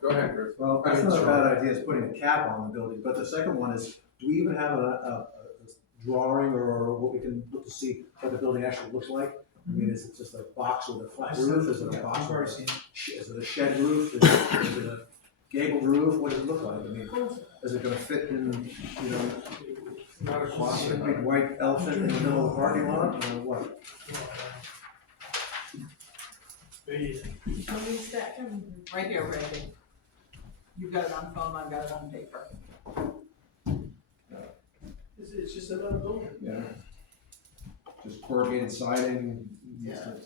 Go ahead, Chris. Well, that's not a bad idea, is putting a cap on the building, but the second one is, do we even have a drawing or what we can look to see what the building actually looks like? I mean, is it just a box with a flat roof, is it a box with is it a shed roof, is it a gabled roof, what does it look like? I mean, is it gonna fit in, you know, Not a a big white elephant in the middle of the parking lot, or what? Right here, Randy. You've got it on phone, I've got it on paper. It's just another building. Yeah. Just corrugated siding. Yeah.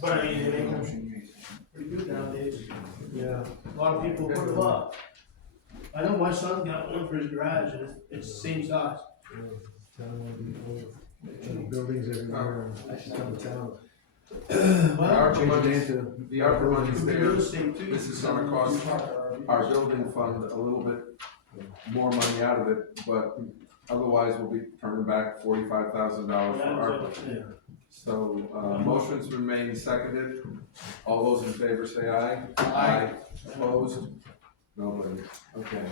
But I mean, they make them pretty good nowadays. Yeah. A lot of people put them up. I know my son got one for his garage and it's the same size. Buildings everywhere, downtown. Well, The ARPA money's there. real estate too. This is gonna cost our building fund a little bit more money out of it, but otherwise we'll be turning back $45,000 for ARPA. Yeah. So, motion's been made and seconded. All those in favor say aye. Aye. Opposed? Nobody. Okay.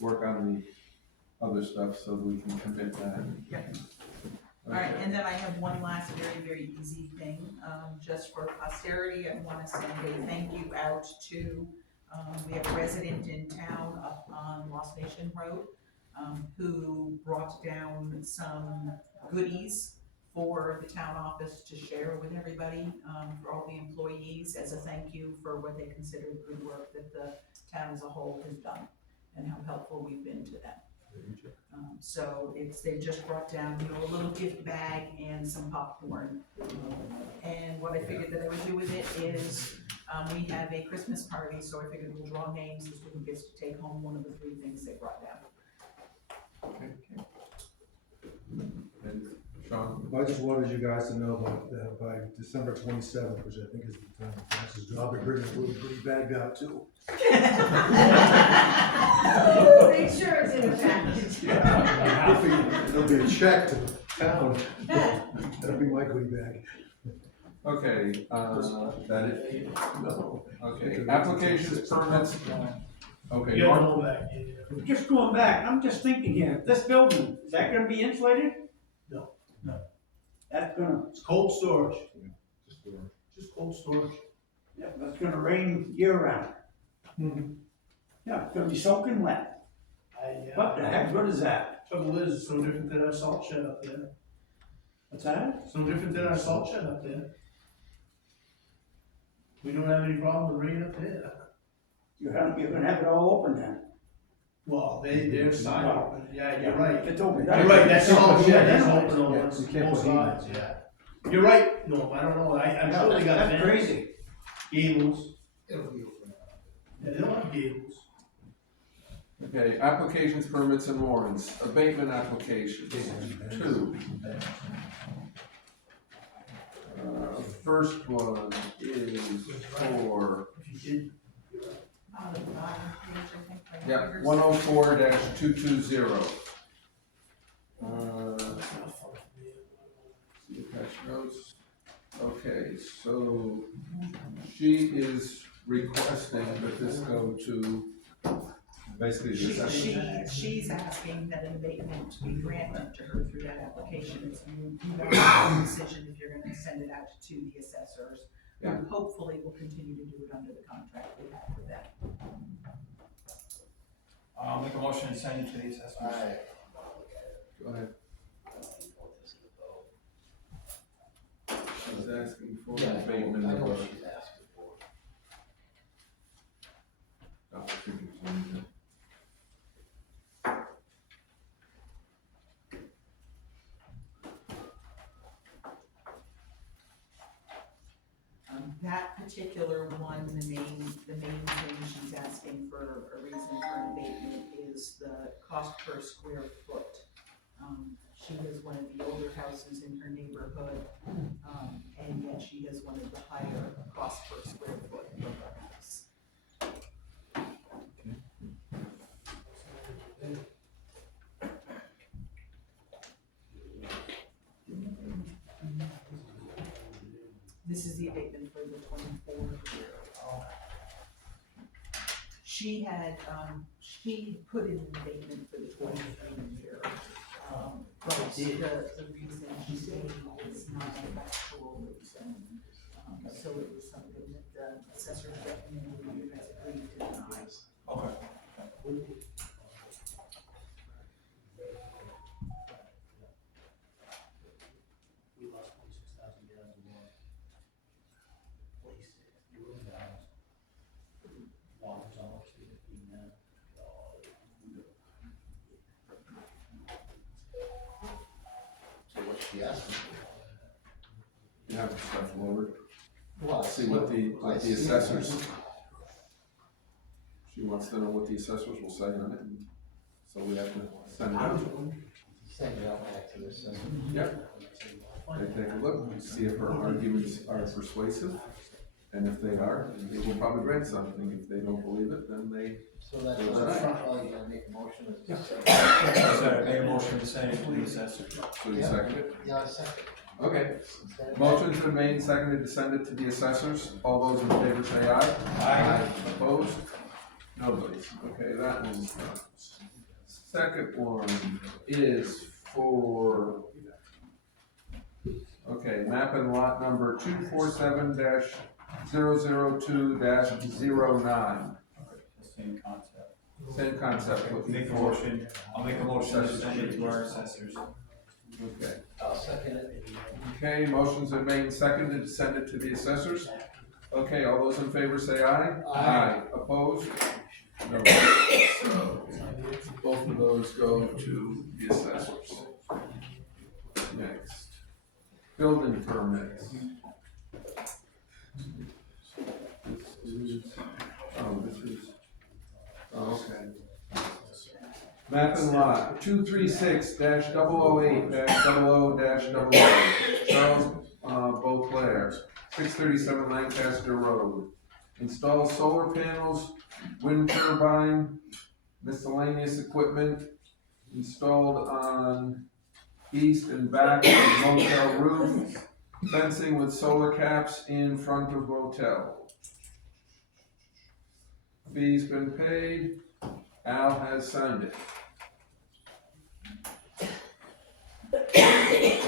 Work on the other stuff so we can commit that. Yep. All right, and then I have one last very, very easy thing, just for posterity. I want to send a thank you out to, we have a resident in town up on Lost Nation Road, who brought down some goodies for the town office to share with everybody, for all the employees as a thank you for what they consider the good work that the town as a whole has done and how helpful we've been to them. So they just brought down, you know, a little gift bag and some popcorn. And what I figured that I would do with it is, we have a Christmas party, so I figured we'll draw names as to who gets to take home one of the 3 things they brought down. Okay. And Sean? I just wanted you guys to know that by December 27th, which I think is the time of Francis job, I'll be bringing a little goodie bag out too. Make sure it's in a package. There'll be a check to the town. That'll be my goodie bag. Okay, that it? No. Okay, applications, permits. Okay, You gotta Mark? go back. Yeah. Just going back, I'm just thinking here, this building, is that gonna be insulated? No, no. That's gonna, It's cold storage. Just cold storage. yeah, that's gonna rain year round. Yeah, it's gonna be soaking wet. What the heck good is that? Trouble is, it's no different than our salt shed up there. What's that? It's no different than our salt shed up there. We don't have any problem with rain up there. You're gonna have it all open then. Well, they're side open, yeah, you're right. It's open. You're right, that salt shed is Anyways. open on Yeah, both you can't put sides, heat in. yeah. You're right, no, I don't know, I'm Yeah, sure they got that's vents, crazy. gables. Yeah, they don't have gables. Okay, applications, permits, and warrants. Abatement applications, 2. First one is for, If you did, The bottom page, I think, right yeah, here. 104-220. See attached notes. Okay, so she is requesting that this go to basically the She's asking that an abatement be granted to her through that application. It's you don't have a decision if you're gonna send it out to the assessors. Yeah. And hopefully we'll continue to do it under the contract we have with them. I'll make a motion to send it to the assessors. Go ahead. She's asking for an abatement of a. Oh, I think it's on there. That particular one, the main thing she's asking for a reason for an abatement is the cost per square foot. She has one of the older houses in her neighborhood, and yet she has one of the higher cost per square foot of her house. This is the abatement for the 24 year. She had, she put in an abatement for the 23 year. But the reason she said it's not an actual reason. So it was something that the assessor recommended you guys agreed to deny. Okay. We lost 26,000 gallons of water. Wasted. You were down. Water's almost 15 now. So what's she asking for? You have the stuff lowered. Well, I See what the I see. assessors, she wants to know what the assessors will say on it, and so we have to send it out. Send it out back to the assessor. Yep. They take a look, see if her arguments are persuasive, and if they are, they will probably grant something. If they don't believe it, then they, So that's Well, what that's I'm trying, you gotta make a motion. So make a motion to send it to the assessor. so you second it. Yeah, I second. Okay, Send it motion's been made and seconded to send it to the assessors. All those in favor say aye. Aye. Opposed? Nobody's. Okay, that one's done. Second one is for, okay, map and lot number 247-002-09. Same concept. Same concept, looking Make a for. motion, I'll make a motion to send it to our assessors. Okay. I'll second it. Okay, motions are made and seconded to send it to the assessors. Okay, all those in favor say aye. Aye. Opposed? No. So, both of those go to the assessors. Next, building permits. This is, okay. Map and lot 236-008-00-00, Charles Beauclair, 637 Lancaster Road. Install solar panels, wind turbine, miscellaneous equipment installed on east and back of the motel roof, fencing with solar caps in front of motel. Fee's been paid, Al has signed it. Okay.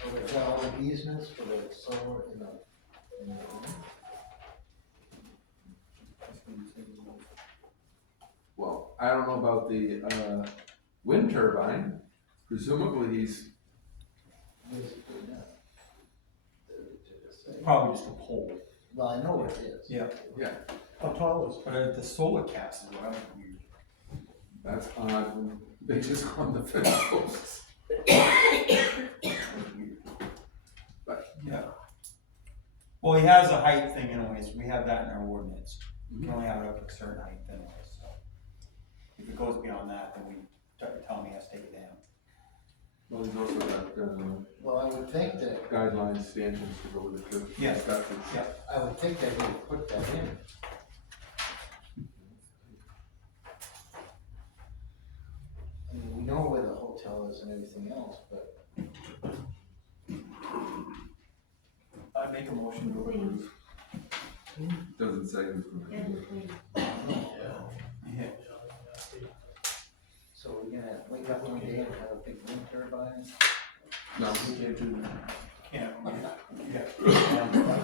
So there's all the easements for the solar in the. Well, I don't know about the, wind turbine, presumably he's, Probably just a pole. Well, I know what it is. Yeah. How tall is But the solar caps is what I'm weird. that's odd, they just on the fence posts. Yeah. Well, he has a height thing anyways, we have that in our ordinance. You can only have it up to a certain height anyways, so. If it goes beyond that, then we tell him he has to take it down. Well, he's also got, Well, I would think that, guidelines, stanchions to go with it too. Yeah. He's got to- Yeah. I would think they would put that in. I mean, we know where the hotel is and everything else, but I make a motion to approve. Doesn't say who's gonna do it. Yeah. so we're gonna wake up one day and have a big wind turbine. No, we can't do that. Yeah.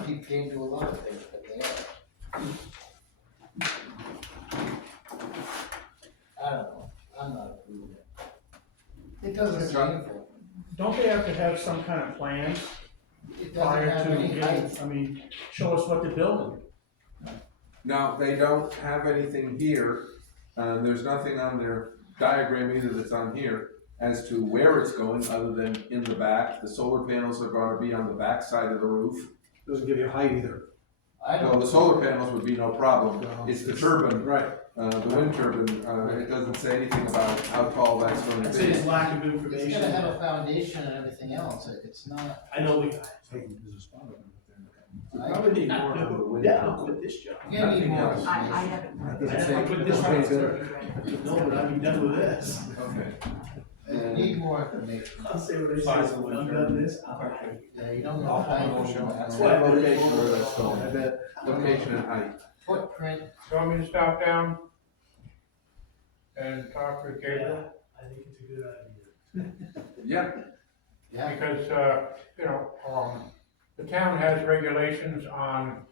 People can't do a lot of things, but they are. I don't know, I'm not approving it. It doesn't seem, Don't they have to have some kind of plans it doesn't prior have to any getting, height. I mean, show us what they're building? Now, they don't have anything here, there's nothing on their diagram either that's on here as to where it's going, other than in the back. The solar panels are gonna be on the back side of the roof. Doesn't give you height either. I No, don't, the solar panels would be no problem, it's the turbine, Right. the wind turbine, it doesn't say anything about how tall that's gonna It's be. his lack of it's information. gonna have a foundation and everything else, it's not, I know we, Taking there's a spot up there. We probably need more on the wind yeah, I'll turbine. quit this job. you need Nothing more. else. I haven't. Does it I say- quit this does it say one. better? No, but I'll be done with this. Okay. And need more information. I'll say what I Size say, of I've wind done turbine. this, Okay. Yeah, you don't know I'll height. follow you don't know- That's What? what location where that's I going, bet. location and height. Footprint, So want me to stop down and talk with Gabriel? I think it's a good idea. Yeah, yeah, Because, the town has regulations on,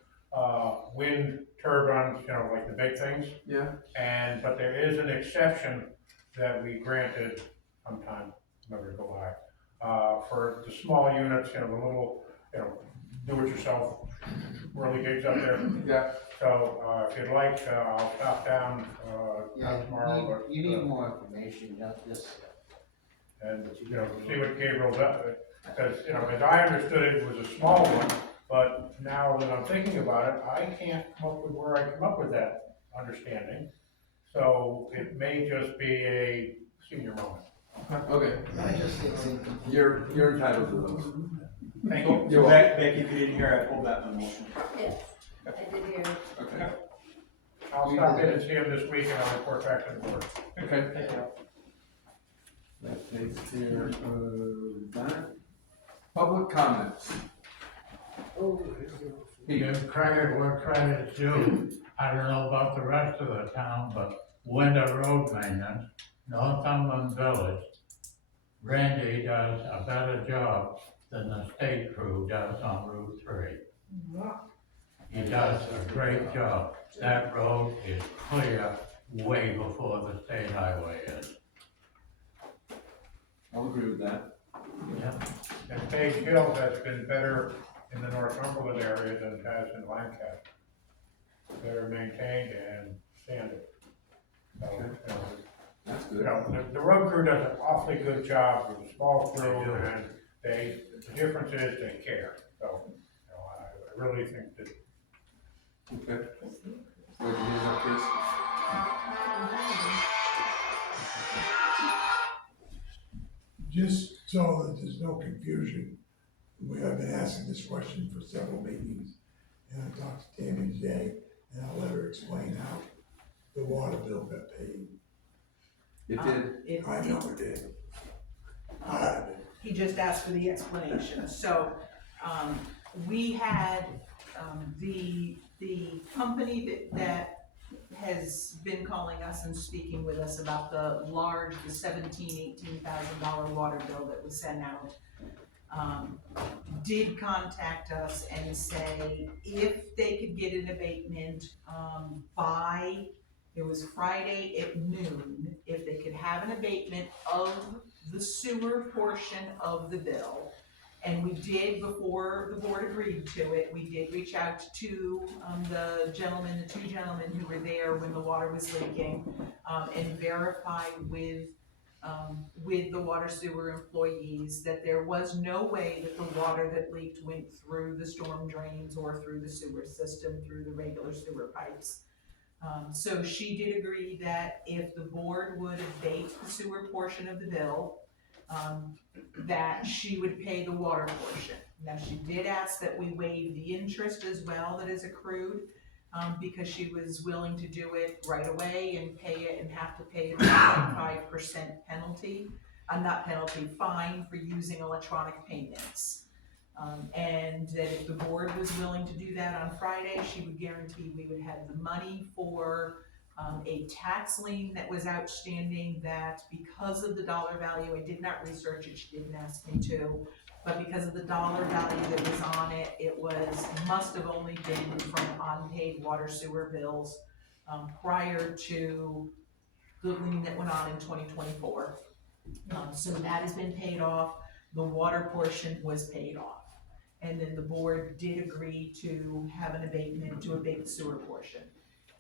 wind turbines, like the big things. yeah, But there is an exception that we granted sometime, never go by, for the small units, the little, do-it-yourself whirly gigs up there. yeah. So, if you'd like, I'll stop down, yeah, not tomorrow, but. you need more information, not just, And, see what Gabriel's up to. Because, as I understood it, it was a small one, but now that I'm thinking about it, I can't come up with where I come up with that understanding. So it may just be a senior moment. Okay, I just think it's incomplete. you're entitled to those. Thank you. You're welcome. Becky, if you didn't hear, I pulled that in the motion. Yes, I did hear. Okay, I'll stop in and see him this week and I'll report back to the board. okay. That takes care of that. Public comments. Give credit where credit is due. I don't know about the rest of the town, but winter road maintenance, Northumberland Village, Randy does a better job than the state crew does on Route 3. He does a great job. That road is clear way before the state highway is. I'll agree with that. And Page Hill has been better in the Northumberland area than it has in Lancaster. Better maintained and standard. So, That's good. the road crew does an awfully good job with a small crew, and the difference is they care. So, I really think that. Okay. Wait, you hear that, Chris? Just so that there's no confusion, we have been asking this question for several meetings, and I talked to Tammy today, and I'll let her explain how the water bill got paid. It did. I know it did. He just asked for the explanation. So, we had, the company that has been calling us and speaking with us about the $18,000 water bill that was sent out, did contact us and say if they could get an abatement, by, it was Friday at noon, if they could have an abatement of the sewer portion of the bill. And we did, before the board agreed to it, we did reach out to the two gentlemen who were there when the water was leaking, and verify with the water sewer employees that there was no way that the water that leaked went through the storm drains or through the sewer system, through the regular sewer pipes. So she did agree that if the board would abate the sewer portion of the bill, that she would pay the water portion. Now, she did ask that we waive the interest as well that is accrued, because she was willing to do it right away and pay it and have to pay the 5% penalty, fine for using electronic payments. And that if the board was willing to do that on Friday, she would guarantee we would have the money for a tax lien that was outstanding, that because of the dollar value, I did not research it, she didn't ask me to, but because of the dollar value that was on it, must have only been from unpaid water sewer bills prior to the lien that went on in 2024. So that has been paid off, the water portion was paid off. And then the board did agree to have an abatement to abate the sewer portion.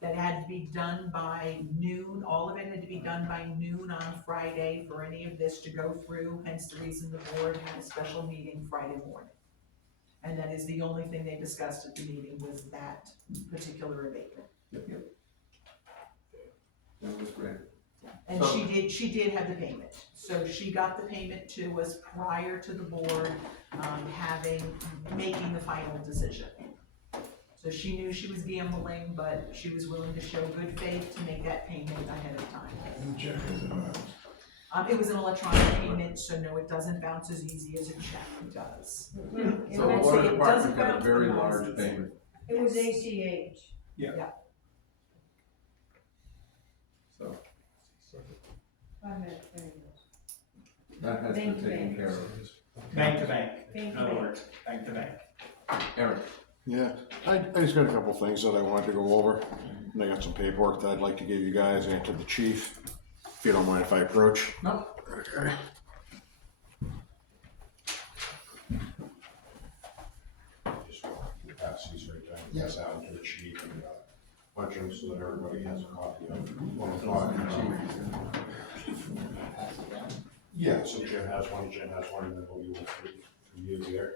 That had to be done by noon, all of it had to be done by noon on Friday for any of this to go through, hence the reason the board had a special meeting Friday morning. And that is the only thing they discussed at the meeting, was that particular abatement. Yep. That was great. And she did have the payment, so she got the payment to us prior to the board, making the final decision. So she knew she was gambling, but she was willing to show good faith to make that payment ahead of time. And the check is about, It was an electronic payment, so no, it doesn't bounce as easy as a check does. So the It water doesn't department got a bounce, very but not as large easy. payment, It was ACH. so I meant, there it is. that has been Bank to taken bank. care of. Bank to bank, Bank in to other bank. words, bank to bank. Eric, Yeah, I just got a couple things that I wanted to go over, and I got some paperwork that I'd like to give you guys and to the chief, if you don't mind if I approach. no, Okay. Just pass these right down, pass out to the chief and bunch them so that everybody has a copy of what I'm talking about. Yeah, so Jim has one, and then we'll use it for you here.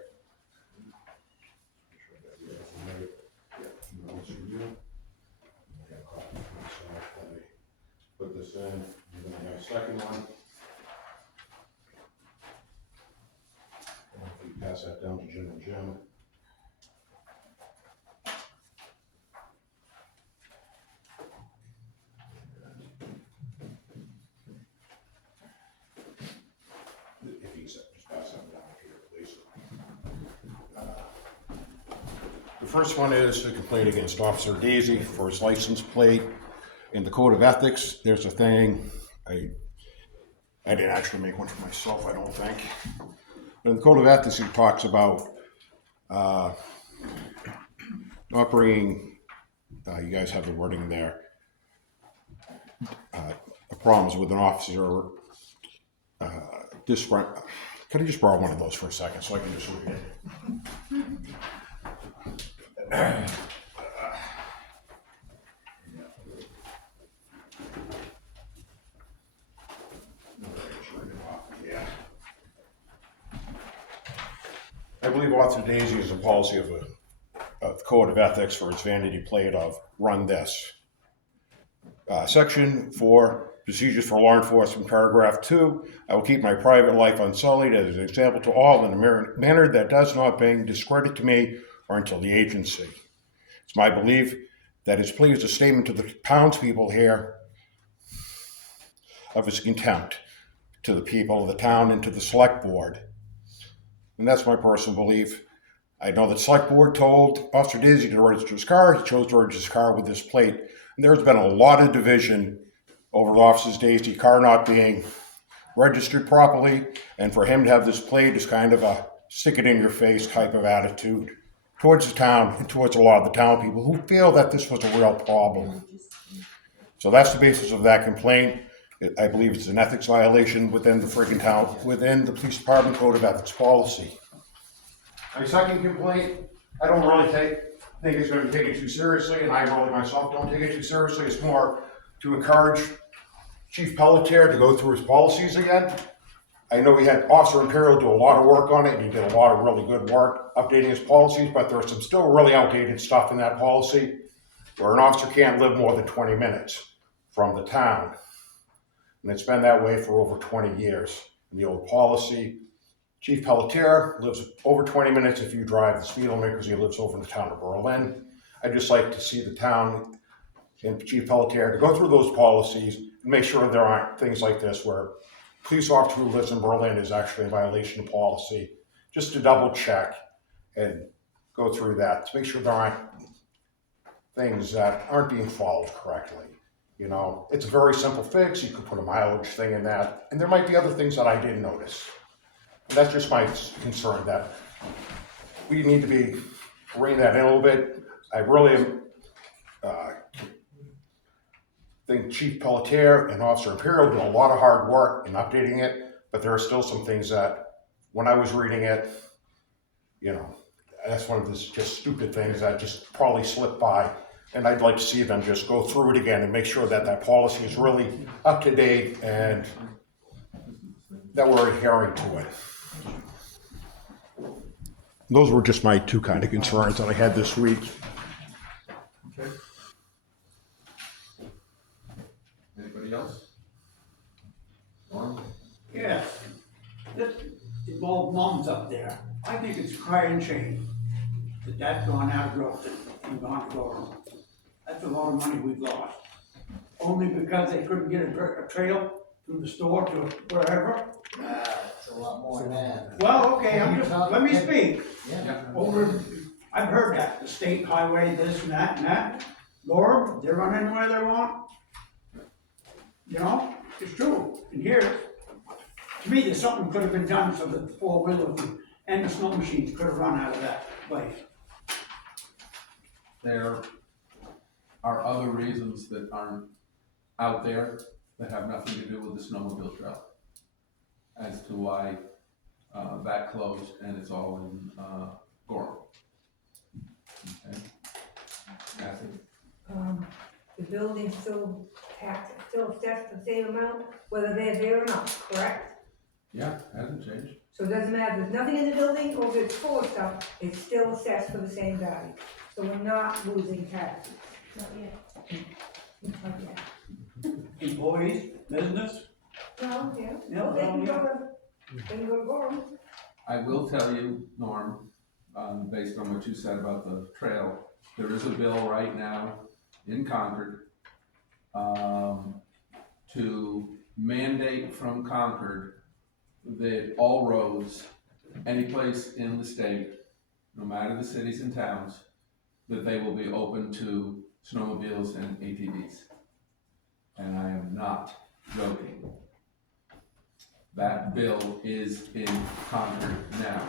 Put this in, and then I have a second one. And if you pass that down to Jim and Jim. If you just pass that down here, please. The first one is a complaint against Officer Daisy for his license plate. In the Code of Ethics, there's a thing, I didn't actually make one for myself, I don't think. But in the Code of Ethics, it talks about not bringing, you guys have the wording there, problems with an officer. Can I just borrow one of those for a second so I can just read it? I believe Officer Daisy is a policy of the Code of Ethics for its vanity plate of run this. Section 4, Procedures for Law Enforcement, paragraph 2, I will keep my private life unsullied as an example to all in a manner that does not bring discredit to me or unto the agency. It's my belief that his plea is a statement to the townspeople here of his contempt to the people of the town and to the select board. And that's my personal belief. I know that select board told Officer Daisy to register his car. He chose to register his car with this plate. And there's been a lot of division over the Officer Daisy car not being registered properly. And for him to have this plate is kind of a stick it in your face type of attitude towards the town and towards a lot of the town people who feel that this was a real problem. So that's the basis of that complaint. I believe it's an ethics violation within the friggin' town, within the police department code of ethics policy. My second complaint, I don't really think it's gonna be taken too seriously, and I really myself don't take it too seriously. It's more to encourage Chief Pelletier to go through his policies again. I know we had Officer Imperial do a lot of work on it, and he did a lot of really good work updating his policies, but there's some still really outdated stuff in that policy where an officer can't live more than 20 minutes from the town. And it's been that way for over 20 years. In the old policy, Chief Pelletier lives over 20 minutes if you drive the speed limit because he lives over in the town of Berlin. I'd just like to see the town and Chief Pelletier to go through those policies and make sure there aren't things like this where a police officer who lives in Berlin is actually in violation of policy. Just to double check and go through that to make sure there aren't things that aren't being followed correctly. You know, it's a very simple fix. You could put a mileage thing in that, and there might be other things that I didn't notice. And that's just my concern that we need to be reining that in a little bit. I really think Chief Pelletier and Officer Imperial did a lot of hard work in updating it, but there are still some things that, when I was reading it, you know, that's one of those just stupid things that just probably slipped by. And I'd like to see them just go through it again and make sure that that policy is really up to date and that we're adhering to it. Those were just my two kind of concerns that I had this week. okay. Anybody else? Norm? Yeah, this old mom's up there. I think it's crying shame that that's gone out of Groveton and gone to Groveton. That's a lot of money we've lost. Only because they couldn't get a trail from the store to wherever. It's a lot more than that. Well, okay, let me speak. Yeah. Over, I've heard that, the state highway, this and that. Lord, they're running where they want. You know, it's true. And here, to me, there's something could have been done so that the four-wheelers and the snow machines could have run out of that place. There are other reasons that aren't out there that have nothing to do with the snowmobile trail as to why that closed and it's all in Gorham. Okay. Kathy? The building still assessed the same amount, whether they're there or not, correct? Yeah, hasn't changed. So it doesn't matter, there's nothing in the building or if it's full of stuff, it's still assessed for the same value. So we're not losing taxes. Not yet. Not yet. Employees, business, No, yeah, Yeah, well, they can well, go to Gorham. I will tell you, Norm, based on what you said about the trail, there is a bill right now in Concord to mandate from Concord that all roads, any place in the state, no matter the cities and towns, that they will be open to snowmobiles and ATVs. And I am not joking. That bill is in Concord now.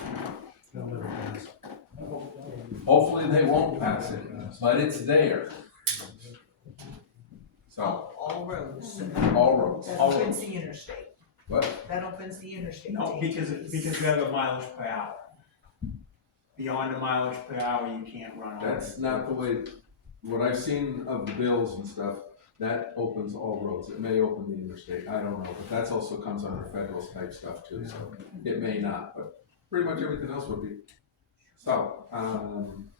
Hopefully they won't pass it, but it's there. So, All roads. all roads. That All opens roads. the interstate. What? That opens the interstate. No, to because ATVs. you have the mileage per hour. Beyond the mileage per hour, you can't run on it. That's not the way, what I've seen of the bills and stuff, that opens all roads. It may open the interstate, I don't know, but that's also comes under federal type stuff too, so it may not, but pretty much everything else would be. So, I'm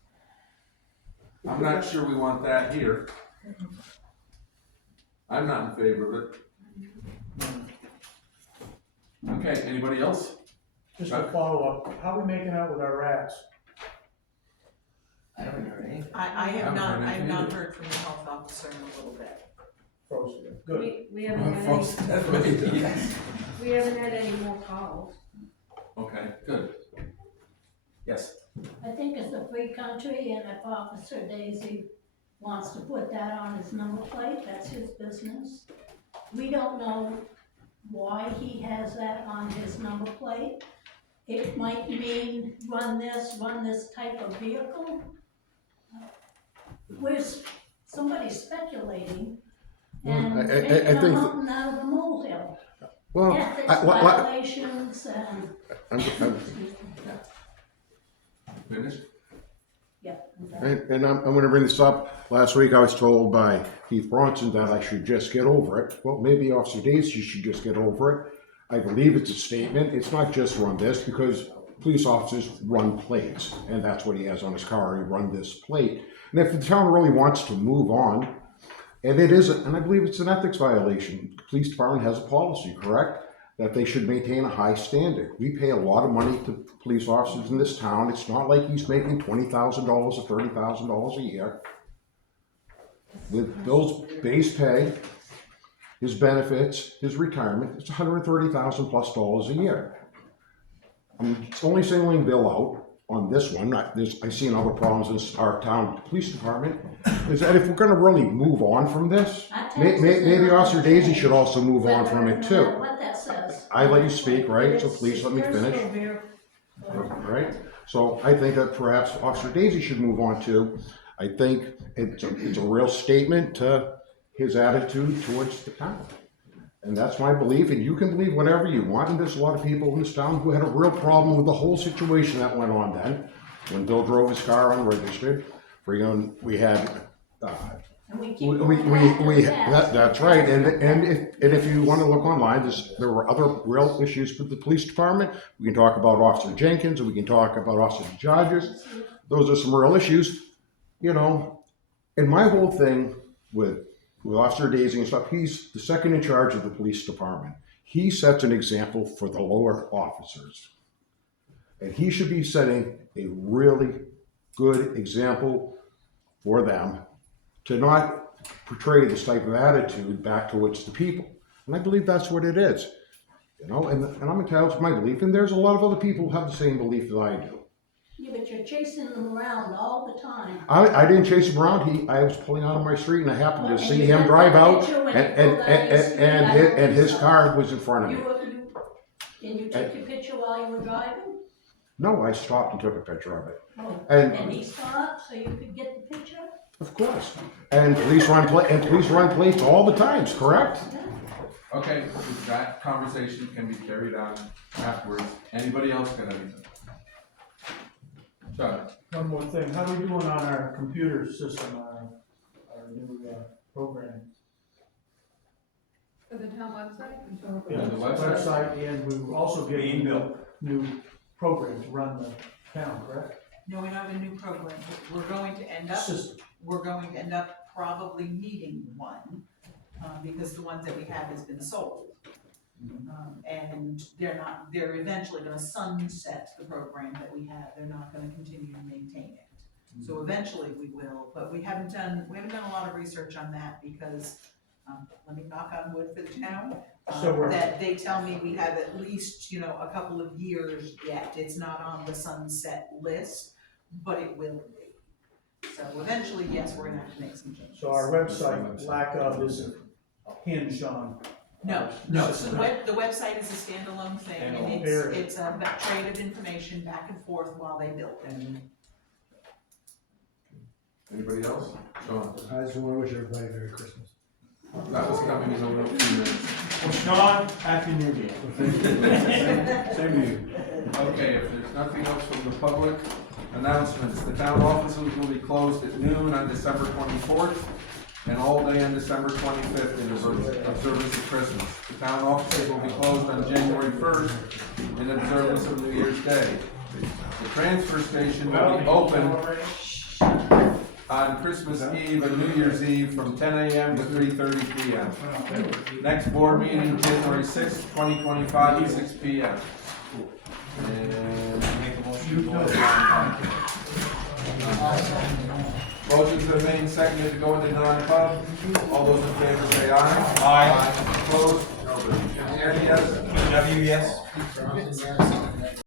not sure we want that here. I'm not in favor of it. Okay, anybody else? Just a follow-up, how are we making out with our rats? I haven't heard anything. I have haven't not, heard I have anything not either. heard from the health officer in a little bit. Frozen. Good. We haven't had any, Yes. we haven't had any more calls. Okay, good. Yes, I think it's a free country, and if Officer Daisy wants to put that on his number plate, that's his business. We don't know why he has that on his number plate. It might mean run this type of vehicle. Where's somebody speculating and I making think a mountain out of a molehill. Well, Ethics I- violations and. I'm- finished? Yeah. And I'm gonna bring this up. Last week I was told by Keith Bronson that I should just get over it. Well, maybe Officer Daisy should just get over it. I believe it's a statement. It's not just run this, because police officers run plates, and that's what he has on his car. He run this plate. And if the town really wants to move on, and it isn't, and I believe it's an ethics violation. The police department has a policy, correct? That they should maintain a high standard. We pay a lot of money to police officers in this town. It's not like he's making $20,000 or $30,000 a year. With Bill's base pay, his benefits, his retirement, it's $130,000 plus a year. I'm only singling Bill out on this one. I've seen other problems in our town police department. Is that if we're gonna really move on from this, maybe Officer Daisy should also move on from it too. What that says. I let you speak, right? So please let me finish. Right? So I think that perhaps Officer Daisy should move on too. I think it's a real statement to his attitude towards the town. And that's my belief, and you can believe whatever you want, and there's a lot of people in this town who had a real problem with the whole situation that went on then. When Bill drove his car unregistered, we had, And we keep going back to that. that's right, and if you want to look online, there were other real issues with the police department. We can talk about Officer Jenkins, and we can talk about Officer Judges. Those are some real issues, you know. And my whole thing with Officer Daisy and stuff, he's the second in charge of the police department. He sets an example for the lower officers. And he should be setting a really good example for them to not portray this type of attitude back towards the people. And I believe that's what it is. You know, and I'm entitled to my belief, and there's a lot of other people who have the same belief that I do. Yeah, but you're chasing them around all the time. I didn't chase him around. I was pulling out of my street and I happened to And see you him got drive that out picture when you pulled out of your street, I and his don't car was in front of me. And you took your picture while you were driving? No, I stopped and took a picture of it. Oh, And- and he stopped so you could get the picture? Of course. And police run plates all the times, correct? Okay, that conversation can be carried on afterwards. Anybody else got anything? John? One more thing, how are we doing on our computer system, our new, program? For the town website? Yeah, the website. Website, and we were also Being getting built. new program to run the town, correct? No, we don't have a new program. We're going to end up, System. we're going to end up probably needing one, because the ones that we have has been sold. And they're eventually gonna sunset the program that we have. They're not gonna continue to maintain it. So eventually we will, but we haven't done a lot of research on that because, let me knock on wood for the town. So we're- That they tell me we have at least, a couple of years yet. It's not on the sunset list, but it will be. So eventually, yes, we're gonna have to make some changes. So our website, lack of, is hinged on. No, so the website is a standalone thing, and it's a trade of information back and forth while they build it. Anybody else? Sean? I just wanna wish everybody a Merry Christmas. That was coming in a few minutes. Well, Sean, Happy New Year. Same to you. Okay, if there's nothing else from the public, announcements. The town offices will be closed at noon on December 24th and all day on December 25th in observance of Christmas. The town offices will be closed on January 1st in observance of New Year's Day. The transfer station will be open on Christmas Eve and New Year's Eve from 10 a.m. to 3:30 p.m. Next board meeting, January 6th, 2025, at 6 p.m. And Make a motion to go into motion's been made and seconded to go into non-pub. All those in favor say aye. Aye. Opposed? Nobody. Any yes? W, yes.